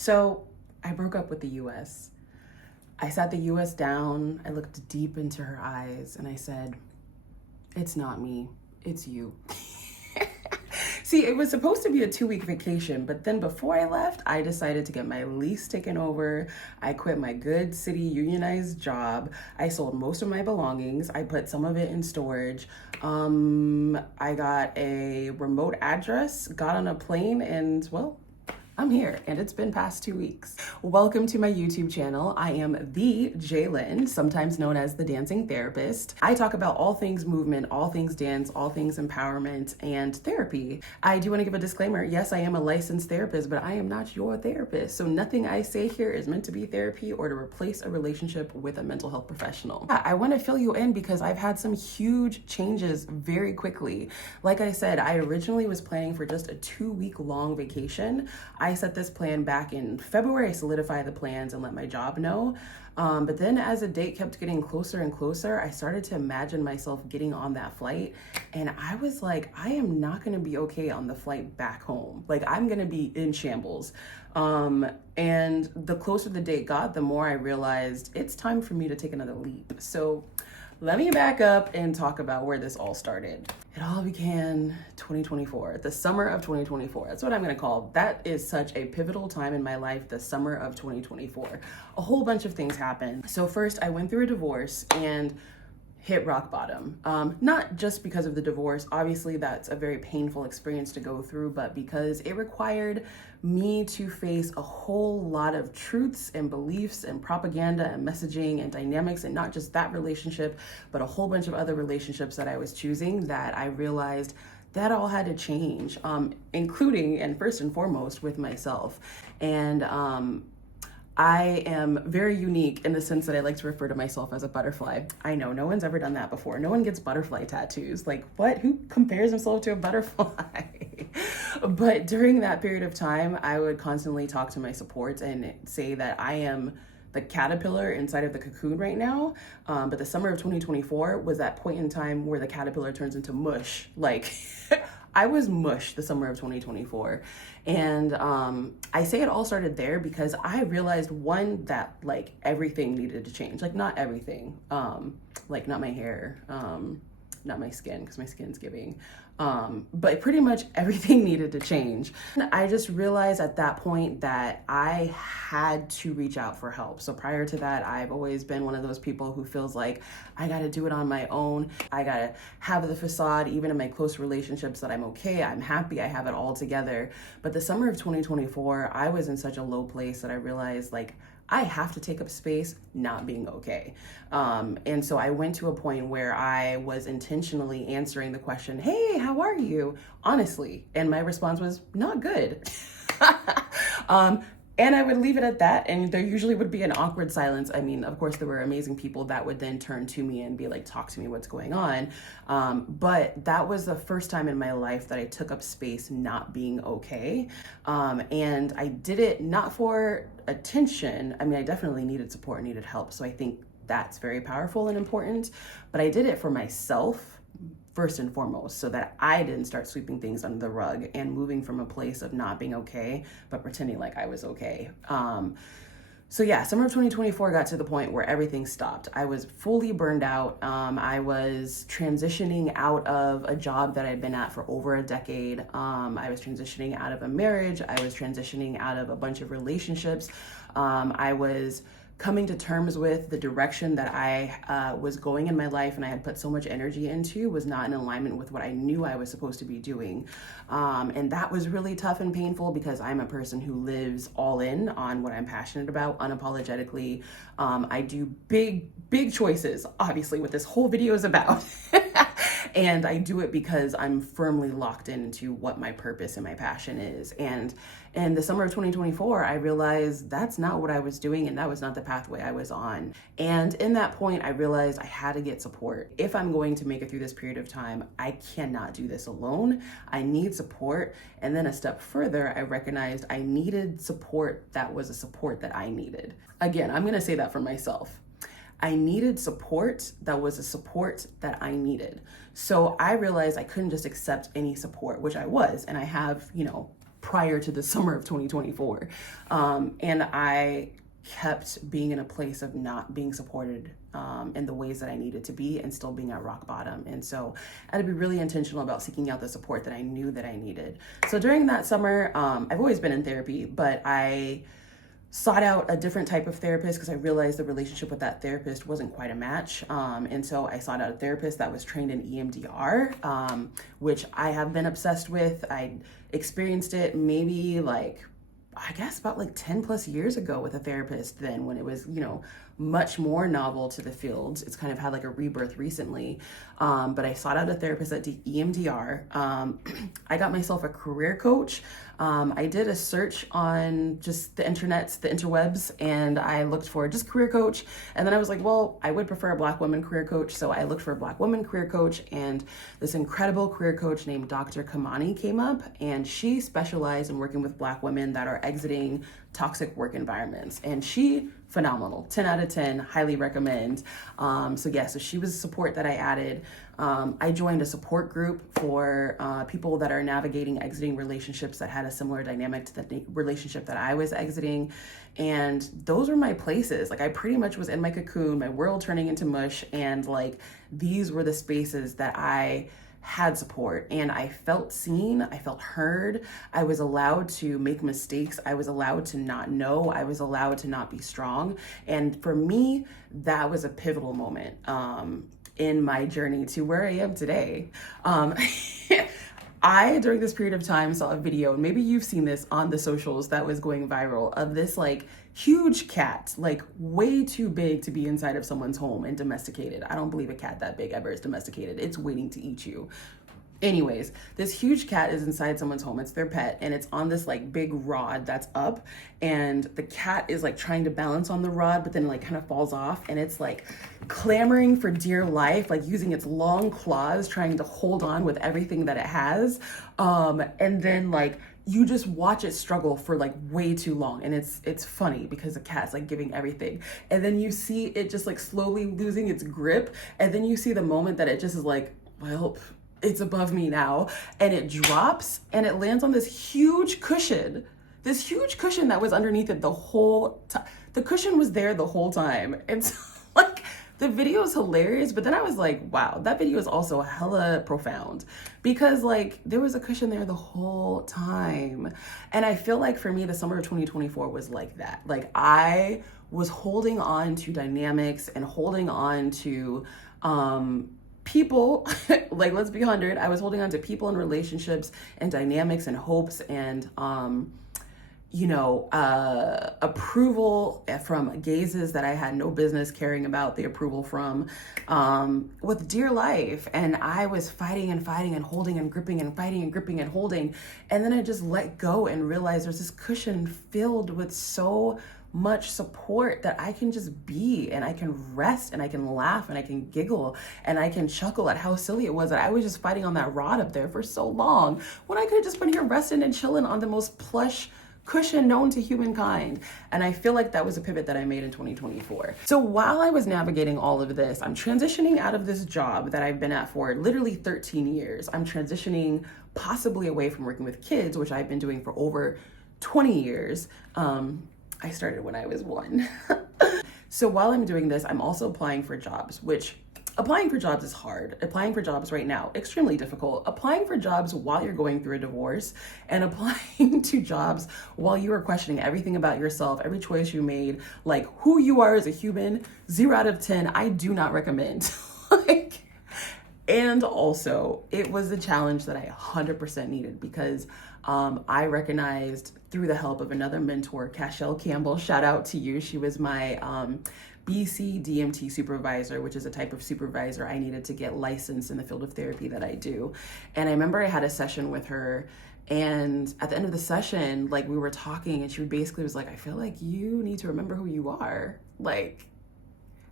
So I broke up with the US. I sat the US down, I looked deep into her eyes, and I said, "It's not me, it's you." See, it was supposed to be a 2-week vacation, but then before I left, I decided to get my lease taken over. I quit my good city unionized job. I sold most of my belongings. I put some of it in storage. I got a remote address, got on a plane, and well, I'm here, and it's been past 2 weeks. Welcome to my YouTube channel. I am the Jaylyn, sometimes known as the Dancing Therapist. I talk about all things movement, all things dance, all things empowerment, and therapy. I do want to give a disclaimer. Yes, I am a licensed therapist, but I am not your therapist. So nothing I say here is meant to be therapy or to replace a relationship with a mental health professional. I want to fill you in because I've had some huge changes very quickly. Like I said, I originally was planning for just a 2-week long vacation. I set this plan back in February. I solidified the plans and let my job know. But then as the date kept getting closer and closer, I started to imagine myself getting on that flight. And I was like, I am not going to be okay on the flight back home. Like, I'm going to be in shambles. And the closer the date got, the more I realized it's time for me to take another leap. So let me back up and talk about where this all started. It all began 2024, the summer of 2024. That's what I'm gonna call. That is such a pivotal time in my life, the summer of 2024. A whole bunch of things happened. So first, I went through a divorce and hit rock bottom. Not just because of the divorce, obviously that's a very painful experience to go through, but because it required me to face a whole lot of truths and beliefs and propaganda and messaging and dynamics, and not just that relationship, but a whole bunch of other relationships that I was choosing that I realized that all had to change, including and first and foremost with myself. And I am very unique in the sense that I like to refer to myself as a butterfly. I know no one's ever done that before. No one gets butterfly tattoos. Like, what? Who compares himself to a butterfly? But during that period of time, I would constantly talk to my supports and say that I am the caterpillar inside of the cocoon right now. But the summer of 2024 was that point in time where the caterpillar turns into mush. Like, I was mush the summer of 2024. And I say it all started there because I realized, one, that like everything needed to change. Like, not everything, like not my hair, not my skin, because my skin's giving. But pretty much everything needed to change. And I just realized at that point that I had to reach out for help. So prior to that, I've always been one of those people who feels like I got to do it on my own. I got to have the facade, even in my close relationships, that I'm okay, I'm happy, I have it all together. But the summer of 2024, I was in such a low place that I realized, like, I have to take up space not being okay. And so I went to a point where I was intentionally answering the question, "Hey, how are you?" honestly. And my response was, "Not good." And I would leave it at that. And there usually would be an awkward silence. I mean, of course, there were amazing people that would then turn to me and be like, "Talk to me, what's going on?" But that was the first time in my life that I took up space not being okay. And I did it not for attention. I mean, I definitely needed support, needed help. So I think that's very powerful and important. But I did it for myself first and foremost, so that I didn't start sweeping things under the rug and moving from a place of not being okay, but pretending like I was okay. So yeah, summer of 2024 got to the point where everything stopped. I was fully burned out. I was transitioning out of a job that I'd been at for over a decade. I was transitioning out of a marriage. I was transitioning out of a bunch of relationships. I was coming to terms with the direction that I was going in my life and I had put so much energy into was not in alignment with what I knew I was supposed to be doing. And that was really tough and painful because I'm a person who lives all in on what I'm passionate about, unapologetically. I do big choices, obviously, what this whole video is about. And I do it because I'm firmly locked into what my purpose and my passion is. And in the summer of 2024, I realized that's not what I was doing and that was not the pathway I was on. And in that point, I realized I had to get support. If I'm going to make it through this period of time, I cannot do this alone. I need support. And then a step further, I recognized I needed support that was a support that I needed. Again, I'm going to say that for myself. I needed support that was a support that I needed. So I realized I couldn't just accept any support, which I was, and I have, prior to the summer of 2024. And I kept being in a place of not being supported in the ways that I needed to be and still being at rock bottom. And so I had to be really intentional about seeking out the support that I knew that I needed. So during that summer, I've always been in therapy, but I sought out a different type of therapist because I realized the relationship with that therapist wasn't quite a match. And so I sought out a therapist that was trained in EMDR, which I have been obsessed with. I experienced it maybe I guess about 10 plus years ago with a therapist then, when it was, much more novel to the field. It's kind of had a rebirth recently. But I sought out a therapist at EMDR. I got myself a career coach. I did a search on just the interwebs, and I looked for just career coach. And then I was like, well, I would prefer a Black woman career coach. So I looked for a Black woman career coach, and this incredible career coach named Dr. Kamani came up, and she specialized in working with Black women that are exiting toxic work environments. And phenomenal, 10 out of 10, highly recommend. So she was support that I added. I joined a support group for people that are navigating exiting relationships that had a similar dynamic to the relationship that I was exiting. And those were my places. I pretty much was in my cocoon, my world turning into mush. And these were the spaces that I had support, and I felt seen, I felt heard, I was allowed to make mistakes, I was allowed to not know, I was allowed to not be strong. And for me, that was a pivotal moment in my journey to where I am today. I, during this period of time, saw a video, and maybe you've seen this on the socials, that was going viral, of this huge cat, way too big to be inside of someone's home and domesticated. I don't believe a cat that big ever is domesticated. It's waiting to eat you. Anyways, this huge cat is inside someone's home. It's their pet, and it's on this big rod that's up, and the cat is trying to balance on the rod, but then kind of falls off, and it's clamoring for dear life, using its long claws, trying to hold on with everything that it has. And then you just watch it struggle for way too long, and it's funny because the cat's giving everything, and then you see it just slowly losing its grip, and then you see the moment that it just is well, it's above me now, and it drops and it lands on this huge cushion that was underneath it the whole time. The cushion was there the whole time. And so the video is hilarious, but then I was wow, that video is also hella profound, because there was a cushion there the whole time. And I feel for me, the summer of 2024 was that. I was holding on to dynamics and holding on to people, let's be 100, I was holding on to people and relationships and dynamics and hopes and, approval from gazes that I had no business caring about the approval from, with dear life. And I was fighting and holding and gripping and fighting and gripping and holding. And then I just let go and realized there's this cushion filled with so much support that I can just be, and I can rest, and I can laugh, and I can giggle, and I can chuckle at how silly it was that I was just fighting on that rod up there for so long, when I could have just been here resting and chilling on the most plush cushion known to humankind. And I feel that was a pivot that I made in 2024. So while I was navigating all of this, I'm transitioning out of this job that I've been at for literally 13 years. I'm transitioning possibly away from working with kids, which I've been doing for over 20 years. I started when I was 1. So while I'm doing this, I'm also applying for jobs, which applying for jobs is hard. Applying for jobs right now, extremely difficult. Applying for jobs while you're going through a divorce, and applying to jobs while you are questioning everything about yourself, every choice you made, who you are as a human, 0 out of 10, I do not recommend. And also, it was a challenge that I 100% needed, because I recognized through the help of another mentor, Cashel Campbell, shout out to you. She was my BC DMT supervisor, which is a type of supervisor I needed to get licensed in the field of therapy that I do. And I remember I had a session with her, and at the end of the session, we were talking, and she basically was I feel you need to remember who you are.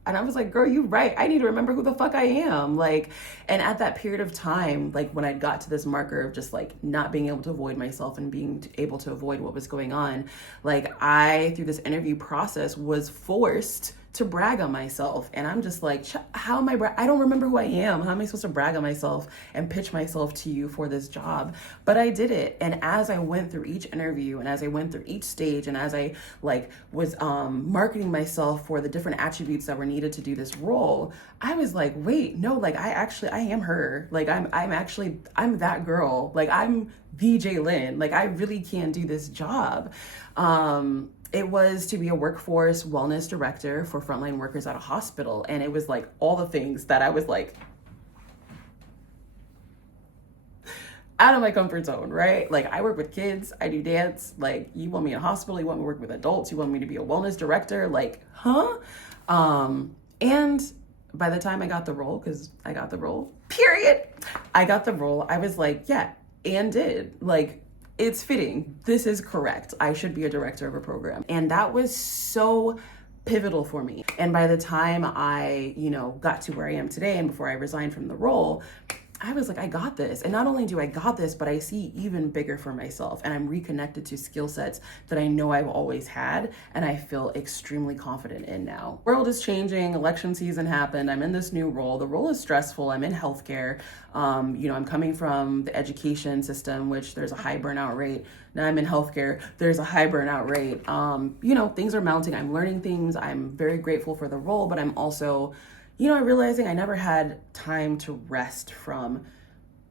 And I was girl, you right. I need to remember who the fuck I am. And at that period of time, when I got to this marker of just not being able to avoid myself and being able to avoid what was going on, I, through this interview process, was forced to brag on myself. And I'm just like, how am I don't remember who I am. How am I supposed to brag on myself and pitch myself to you for this job? But I did it. And as I went through each interview and as I went through each stage and as I like was marketing myself for the different attributes that were needed to do this role, I was like, wait, no, like I am her. Like I'm that girl. Like I'm VJ Lynn. Like I really can do this job. It was to be a workforce wellness director for frontline workers at a hospital. And it was like all the things that I was like out of my comfort zone, right? Like I work with kids, I do dance. Like you want me in a hospital, you want me to work with adults, you want me to be a wellness director, like, huh? And by the time I got the role, because I got the role, period. I got the role, I was like, yeah, and did. Like, it's fitting. This is correct. I should be a director of a program. And that was so pivotal for me. And by the time I, got to where I am today and before I resigned from the role, I was like, I got this. And not only do I got this, but I see even bigger for myself. And I'm reconnected to skill sets that I know I've always had and I feel extremely confident in now. World is changing. Election season happened. I'm in this new role. The role is stressful. I'm in healthcare. I'm coming from the education system, which there's a high burnout rate. Now I'm in healthcare. There's a high burnout rate. Things are mounting. I'm learning things. I'm very grateful for the role, but I'm also realizing I never had time to rest from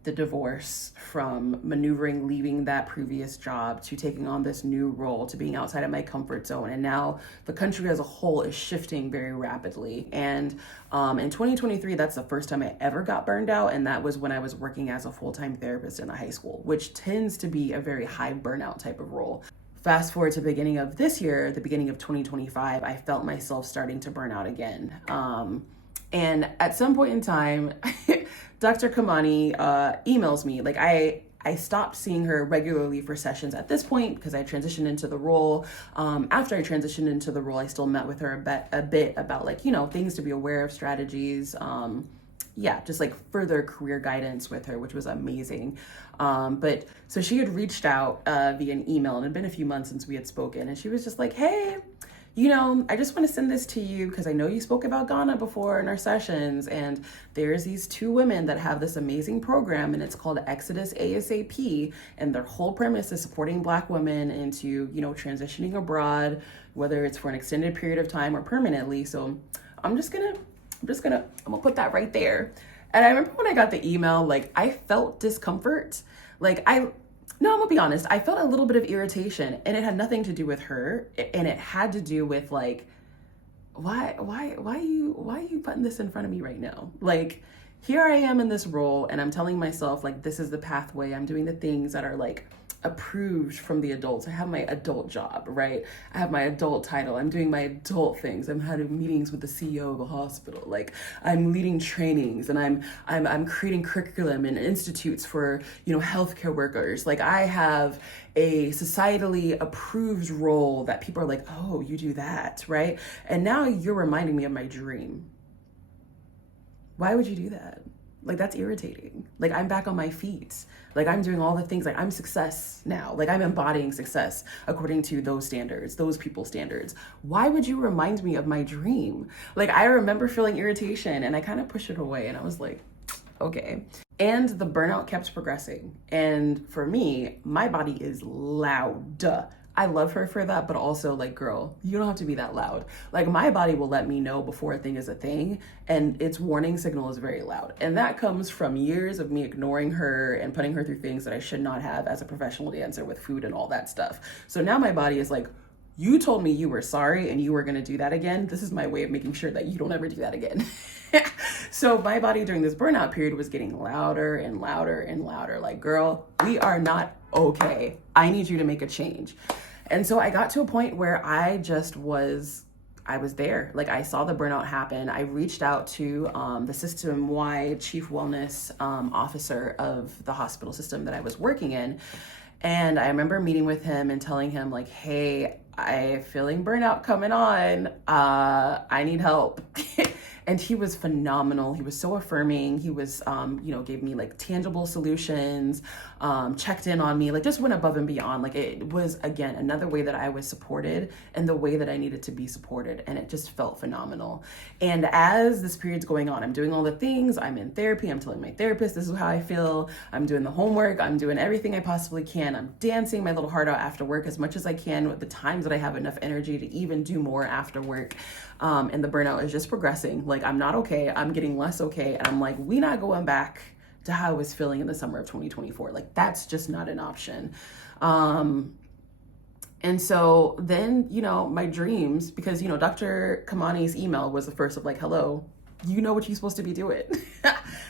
the divorce, from maneuvering, leaving that previous job to taking on this new role, to being outside of my comfort zone. And now the country as a whole is shifting very rapidly. And in 2023, that's the first time I ever got burned out. And that was when I was working as a full-time therapist in a high school, which tends to be a very high burnout type of role. Fast forward to the beginning of this year, the beginning of 2025, I felt myself starting to burn out again. And at some point in time, Dr. Kamani emails me. Like I stopped seeing her regularly for sessions at this point because I transitioned into the role. After I transitioned into the role, I still met with her a bit about things to be aware of, strategies. Just like further career guidance with her, which was amazing. But so she had reached out via an email, and it had been a few months since we had spoken. And she was just like, hey, I just want to send this to you because I know you spoke about Ghana before in our sessions, and there's these two women that have this amazing program, and it's called Exodus ASAP, and their whole premise is supporting Black women into, transitioning abroad, whether it's for an extended period of time or permanently. So I'm gonna put that right there. And I remember when I got the email, like I felt discomfort. I'm gonna be honest, I felt a little bit of irritation, and it had nothing to do with her, and it had to do with like, why are you putting this in front of me right now? Like, here I am in this role, and I'm telling myself like, this is the pathway. I'm doing the things that are like approved from the adults. I have my adult job, right? I have my adult title. I'm doing my adult things. I'm having meetings with the CEO of a hospital. Like I'm leading trainings, and I'm creating curriculum and institutes for, healthcare workers. Like I have a societally approved role that people are like, oh, you do that, right? And now you're reminding me of my dream. Why would you do that? Like, that's irritating. Like, I'm back on my feet. Like, I'm doing all the things. Like, I'm success now. Like, I'm embodying success according to those standards, those people's standards. Why would you remind me of my dream? Like, I remember feeling irritation, and I kind of pushed it away, and I was like, okay. And the burnout kept progressing. And for me, my body is loud. I love her for that, but also like, girl, you don't have to be that loud. Like my body will let me know before a thing is a thing, and its warning signal is very loud. And that comes from years of me ignoring her and putting her through things that I should not have as a professional dancer with food and all that stuff. So now my body is like, you told me you were sorry and you were gonna do that again. This is my way of making sure that you don't ever do that again. So my body during this burnout period was getting louder and louder and louder. Like, girl, we are not okay. I need you to make a change. And so I got to a point where I was there. Like I saw the burnout happen. I reached out to the system-wide chief wellness officer of the hospital system that I was working in. And I remember meeting with him and telling him like, hey, I'm feeling burnout coming on. I need help. And he was phenomenal. He was so affirming. He was, gave me like tangible solutions, checked in on me, like just went above and beyond. Like it was, again, another way that I was supported and the way that I needed to be supported. And it just felt phenomenal. And as this period's going on, I'm doing all the things. I'm in therapy. I'm telling my therapist, this is how I feel. I'm doing the homework. I'm doing everything I possibly can. I'm dancing my little heart out after work as much as I can with the times that I have enough energy to even do more after work. And the burnout is just progressing. Like, I'm not okay. I'm getting less okay. And I'm like, we not going back to how I was feeling in the summer of 2024. Like, that's just not an option. And so then, my dreams, because, Dr. Kamani's email was the first of like, hello, you know what you're supposed to be doing.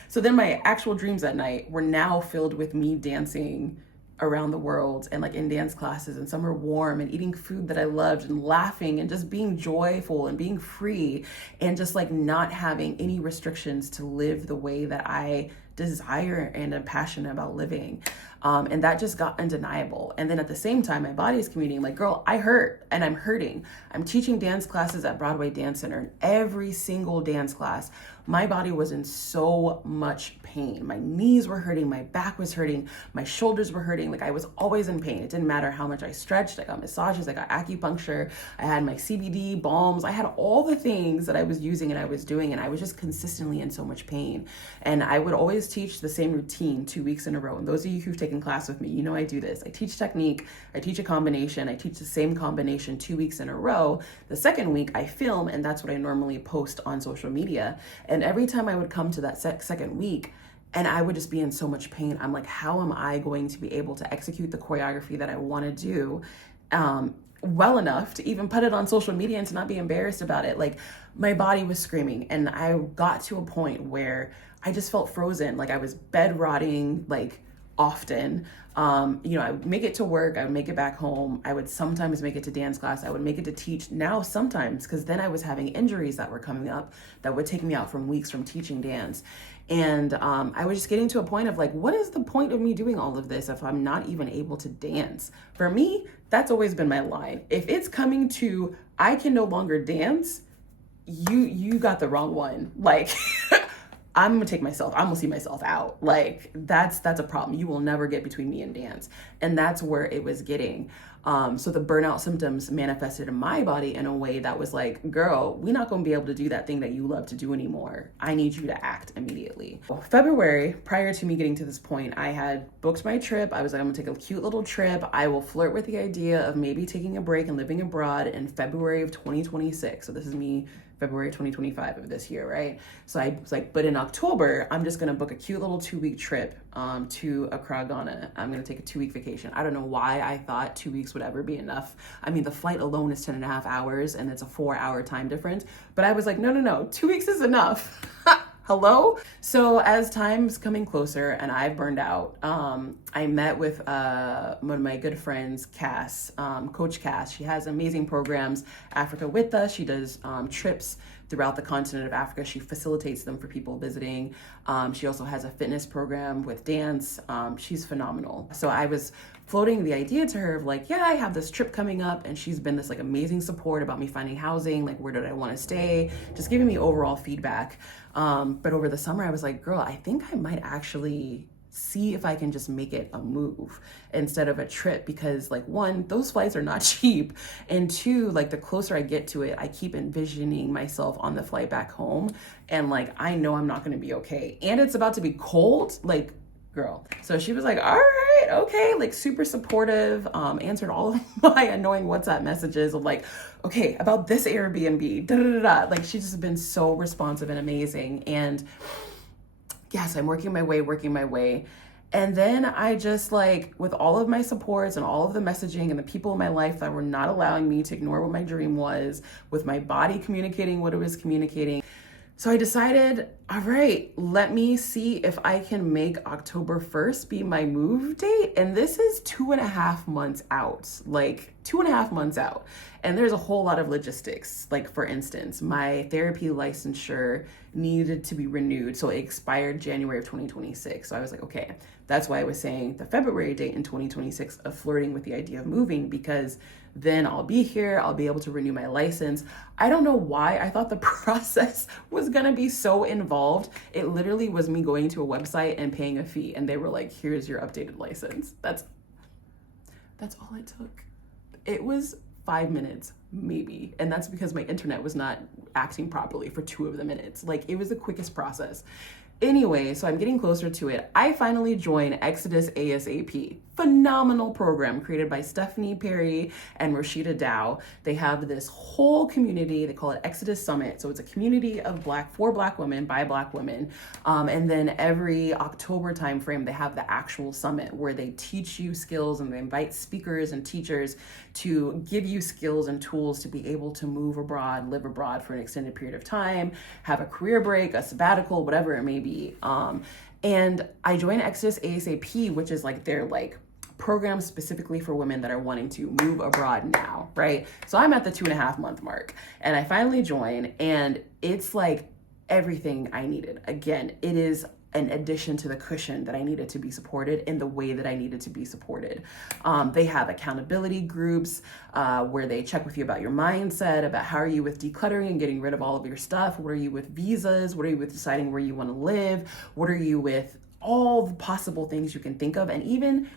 So then my actual dreams at night were now filled with me dancing around the world and like in dance classes, and some were warm, and eating food that I loved, and laughing and just being joyful and being free, and just like not having any restrictions to live the way that I desire and am passionate about living. And that just got undeniable. And then at the same time, my body is communicating like, girl, I hurt and I'm hurting. I'm teaching dance classes at Broadway Dance Center, and every single dance class, my body was in so much pain. My knees were hurting, my back was hurting, my shoulders were hurting. Like I was always in pain. It didn't matter how much I stretched. I got massages, I got acupuncture, I had my CBD balms, I had all the things that I was using and I was doing, and I was just consistently in so much pain. And I would always teach the same routine 2 weeks in a row. And those of you who've taken class with me, I do this. I teach technique, I teach a combination, I teach the same combination 2 weeks in a row. The second week I film, and that's what I normally post on social media. And every time I would come to that second week, and I would just be in so much pain, I'm like, how am I going to be able to execute the choreography that I want to do well enough to even put it on social media and to not be embarrassed about it? Like, my body was screaming, and I got to a point where I just felt frozen. Like I was bed rotting, like often. I would make it to work, I would make it back home, I would sometimes make it to dance class, I would make it to teach now sometimes, because then I was having injuries that were coming up that would take me out from weeks from teaching dance. And I was just getting to a point of like, what is the point of me doing all of this if I'm not even able to dance? For me, that's always been my line. If it's coming to, I can no longer dance, you got the wrong one. Like, I'm gonna see myself out. Like that's a problem. You will never get between me and dance. And that's where it was getting. So the burnout symptoms manifested in my body in a way that was like, girl, we're not gonna be able to do that thing that you love to do anymore. I need you to act immediately. Well, February, prior to me getting to this point, I had booked my trip. I was like, I'm gonna take a cute little trip. I will flirt with the idea of maybe taking a break and living abroad in February of 2026. So this is me February 2025 of this year, right? So I was like, but in October, I'm just gonna book a cute little 2-week trip to Accra, Ghana. I'm gonna take a 2-week vacation. I don't know why I thought 2 weeks would ever be enough. I mean, the flight alone is 10.5 hours and it's a 4-hour time difference. But I was like, no, 2 weeks is enough. Hello? So as time's coming closer and I've burned out, I met with one of my good friends, Cass, Coach Cass. She has amazing programs, Africa with Us. She does trips throughout the continent of Africa. She facilitates them for people visiting. She also has a fitness program with dance. She's phenomenal. So I was floating the idea to her of like, yeah, I have this trip coming up, and she's been this like amazing support about me finding housing, like where did I want to stay, just giving me overall feedback. But over the summer I was like, girl, I think I might actually see if I can just make it a move instead of a trip, because like, one, those flights are not cheap, and two, like the closer I get to it, I keep envisioning myself on the flight back home, and like I know I'm not going to be okay, and it's about to be cold, like, girl. So she was like, all right, okay, like super supportive, answered all of my annoying WhatsApp messages of like, okay, about this Airbnb, da da da da. Like, she's just been so responsive and amazing. And yes, I'm working my way. And then I just like, with all of my supports and all of the messaging and the people in my life that were not allowing me to ignore what my dream was, with my body communicating what it was communicating. So I decided, all right, let me see if I can make October 1st be my move date. And this is 2.5 months out, like 2.5 months out. And there's a whole lot of logistics. Like, for instance, my therapy licensure needed to be renewed. So it expired January of 2026. So I was like, okay, that's why I was saying the February date in 2026 of flirting with the idea of moving, because then I'll be here. I'll be able to renew my license. I don't know why I thought the process was gonna be so involved. It literally was me going to a website and paying a fee, and they were like, here's your updated license. That's all it took. It was 5 minutes, maybe. And that's because my internet was not acting properly for 2 of the minutes. Like, it was the quickest process. Anyway, so I'm getting closer to it. I finally joined Exodus ASAP. Phenomenal program created by Stephanie Perry and Rashida Dow. They have this whole community. They call it Exodus Summit. So it's a community of for Black women, by Black women. And then every October timeframe, they have the actual summit where they teach you skills and they invite speakers and teachers to give you skills and tools to be able to move abroad, live abroad for an extended period of time, have a career break, a sabbatical, whatever it may be. And I joined Exodus ASAP, which is like their program specifically for women that are wanting to move abroad now, right? So I'm at the 2.5 month mark and I finally joined, and it's like everything I needed. Again, it is an addition to the cushion that I needed to be supported in the way that I needed to be supported. They have accountability groups where they check with you about your mindset, about how are you with decluttering and getting rid of all of your stuff? What are you with visas? What are you with deciding where you want to live? What are you with all the possible things you can think of? And even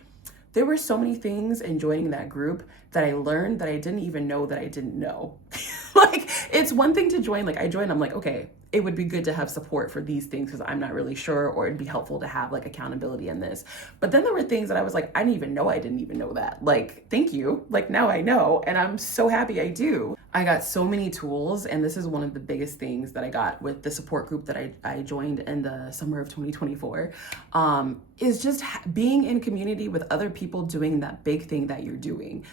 there were so many things in joining that group that I learned that I didn't even know that I didn't know. Like, it's one thing to join, I joined, I'm like, okay, it would be good to have support for these things because I'm not really sure, or it'd be helpful to have accountability in this. But then there were things that I was like, I didn't even know that. Thank you. Now I know, and I'm so happy I do. I got so many tools, and this is one of the biggest things that I got with the support group that I joined in the summer of 2024, is just being in community with other people doing that big thing that you're doing.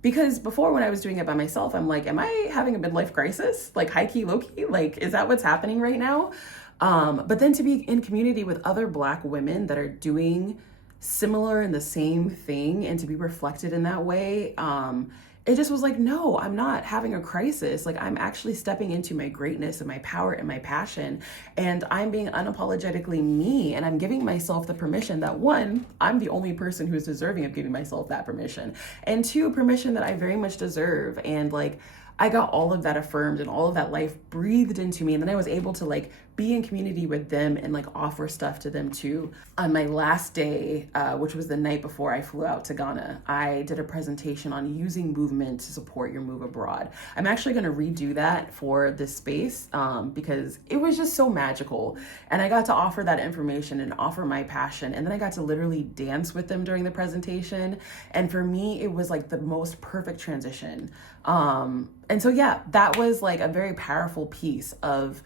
Because before, when I was doing it by myself, I'm like, am I having a midlife crisis? High key, low key? Is that what's happening right now? But then to be in community with other Black women that are doing similar and the same thing, and to be reflected in that way, it just was like, no, I'm not having a crisis. I'm actually stepping into my greatness and my power and my passion, and I'm being unapologetically me, and I'm giving myself the permission that, one, I'm the only person who's deserving of giving myself that permission, and two, permission that I very much deserve. And I got all of that affirmed and all of that life breathed into me. And then I was able to be in community with them and offer stuff to them too. On my last day, which was the night before I flew out to Ghana, I did a presentation on using movement to support your move abroad. I'm actually going to redo that for this space because it was just so magical. And I got to offer that information and offer my passion. And then I got to literally dance with them during the presentation. And for me, it was the most perfect transition. And so, yeah, that was a very powerful piece of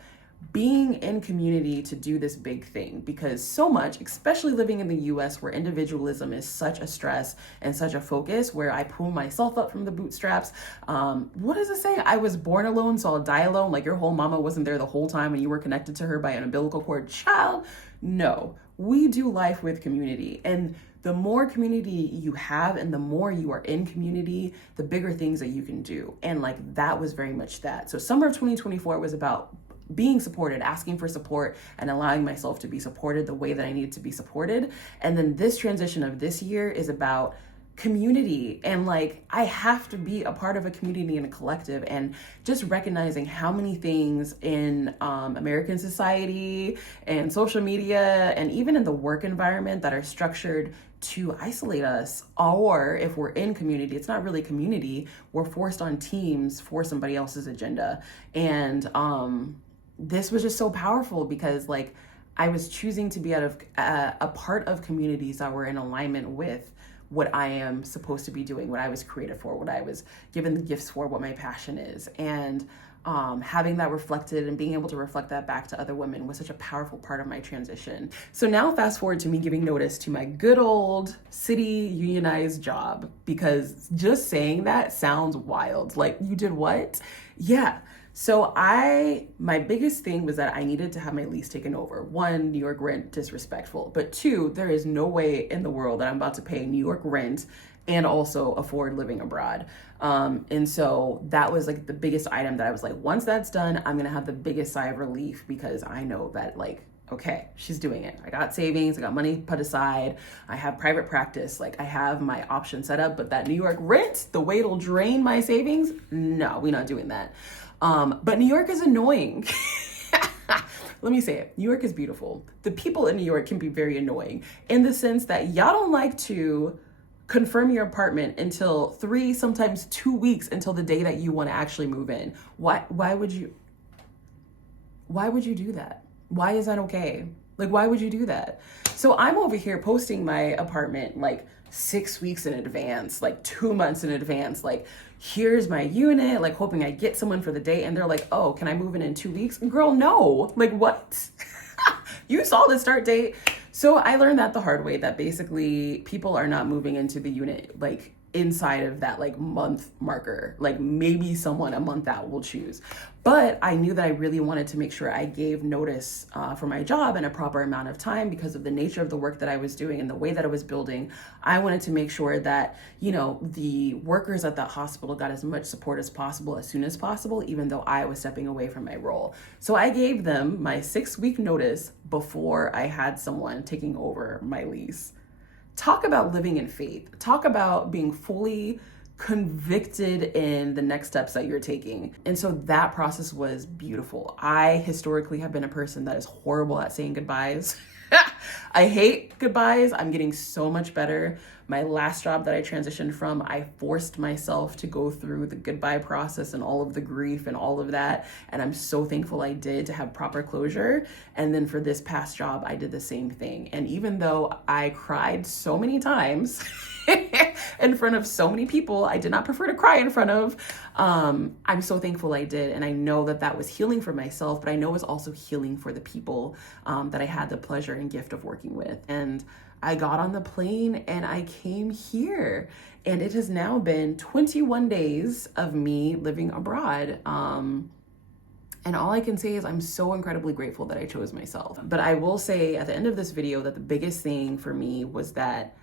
being in community to do this big thing, because so much, especially living in the US where individualism is such a stress and such a focus, where I pull myself up from the bootstraps. What does it say? I was born alone, so I'll die alone. Your whole mama wasn't there the whole time and you were connected to her by an umbilical cord. Child, no, we do life with community. And the more community you have and the more you are in community, the bigger things that you can do. And that was very much that. So summer of 2024 was about being supported, asking for support, and allowing myself to be supported the way that I needed to be supported. And then this transition of this year is about community, and I have to be a part of a community and a collective, and just recognizing how many things in American society and social media and even in the work environment that are structured to isolate us, or if we're in community, it's not really community, we're forced on teams for somebody else's agenda. And this was just so powerful because I was choosing to be out of a part of communities that were in alignment with what I am supposed to be doing, what I was created for, what I was given the gifts for, what my passion is. And having that reflected and being able to reflect that back to other women was such a powerful part of my transition. So now fast forward to me giving notice to my good old city unionized job, because just saying that sounds wild. You did what? Yeah. So my biggest thing was that I needed to have my lease taken over. One, New York rent, disrespectful. But two, there is no way in the world that I'm about to pay New York rent and also afford living abroad. And so that was the biggest item that I was once that's done, I'm gonna have the biggest sigh of relief, because I know that Okay, she's doing it. I got savings, I got money put aside, I have private practice, like I have my option set up, but that New York rent, the way it'll drain my savings, no, we're not doing that. But New York is annoying. Let me say it. New York is beautiful. The people in New York can be very annoying in the sense that y'all don't like to confirm your apartment until 3, sometimes 2 weeks until the day that you want to actually move in. Why would you do that? Why is that okay? Like, why would you do that? So I'm over here posting my apartment like 6 weeks in advance, like 2 months in advance, like here's my unit, like hoping I get someone for the day. And they're like, oh, can I move in 2 weeks? Girl, no. Like, what? You saw the start date. So I learned that the hard way, that basically people are not moving into the unit like inside of that like month marker. Like maybe someone a month out will choose. But I knew that I really wanted to make sure I gave notice for my job in a proper amount of time because of the nature of the work that I was doing and the way that I was building. I wanted to make sure that, you know, the workers at that hospital got as much support as possible as soon as possible, even though I was stepping away from my role. So I gave them my 6-week notice before I had someone taking over my lease. Talk about living in faith. Talk about being fully convicted in the next steps that you're taking. And so that process was beautiful. I historically have been a person that is horrible at saying goodbyes. I hate goodbyes. I'm getting so much better. My last job that I transitioned from, I forced myself to go through the goodbye process and all of the grief and all of that. And I'm so thankful I did, to have proper closure. And then for this past job, I did the same thing. And even though I cried so many times in front of so many people I did not prefer to cry in front of, I'm so thankful I did. And I know that that was healing for myself, but I know it was also healing for the people that I had the pleasure and gift of working with. And I got on the plane and I came here, and it has now been 21 days of me living abroad. And all I can say is I'm so incredibly grateful that I chose myself. But I will say at the end of this video that the biggest thing for me was that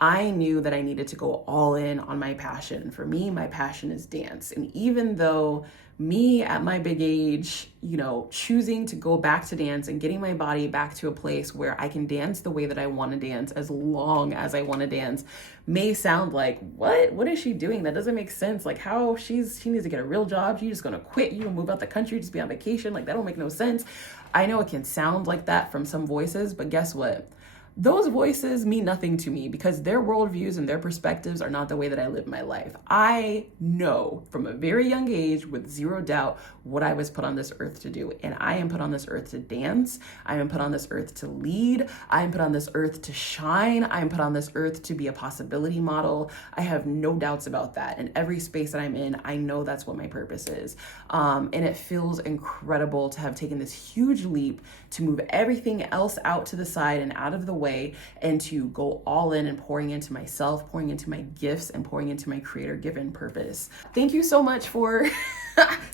I knew that I needed to go all in on my passion. For me, my passion is dance. And even though me at my big age, you know, choosing to go back to dance and getting my body back to a place where I can dance the way that I want to dance as long as I want to dance may sound like, what is she doing? That doesn't make sense. Like, how she needs to get a real job. She's just going to quit you and move out the country, just be on vacation. Like, that don't make no sense. I know it can sound like that from some voices, but guess what? Those voices mean nothing to me because their worldviews and their perspectives are not the way that I live my life. I know from a very young age with zero doubt what I was put on this earth to do. And I am put on this earth to dance. I am put on this earth to lead. I am put on this earth to shine. I am put on this earth to be a possibility model. I have no doubts about that. In every space that I'm in, I know that's what my purpose is. And it feels incredible to have taken this huge leap to move everything else out to the side and out of the way, and to go all in and pouring into myself, pouring into my gifts, and pouring into my creator-given purpose. Thank you so much for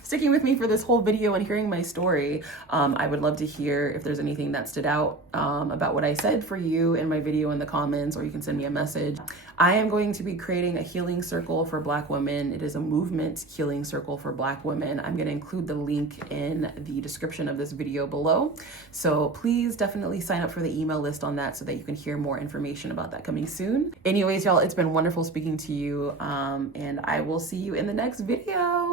sticking with me for this whole video and hearing my story. I would love to hear if there's anything that stood out about what I said for you in my video in the comments, or you can send me a message. I am going to be creating a healing circle for Black women. It is a movement healing circle for Black women. I'm going to include the link in the description of this video below. So please definitely sign up for the email list on that so that you can hear more information about that coming soon. Anyways, y'all, it's been wonderful speaking to you, and I will see you in the next video.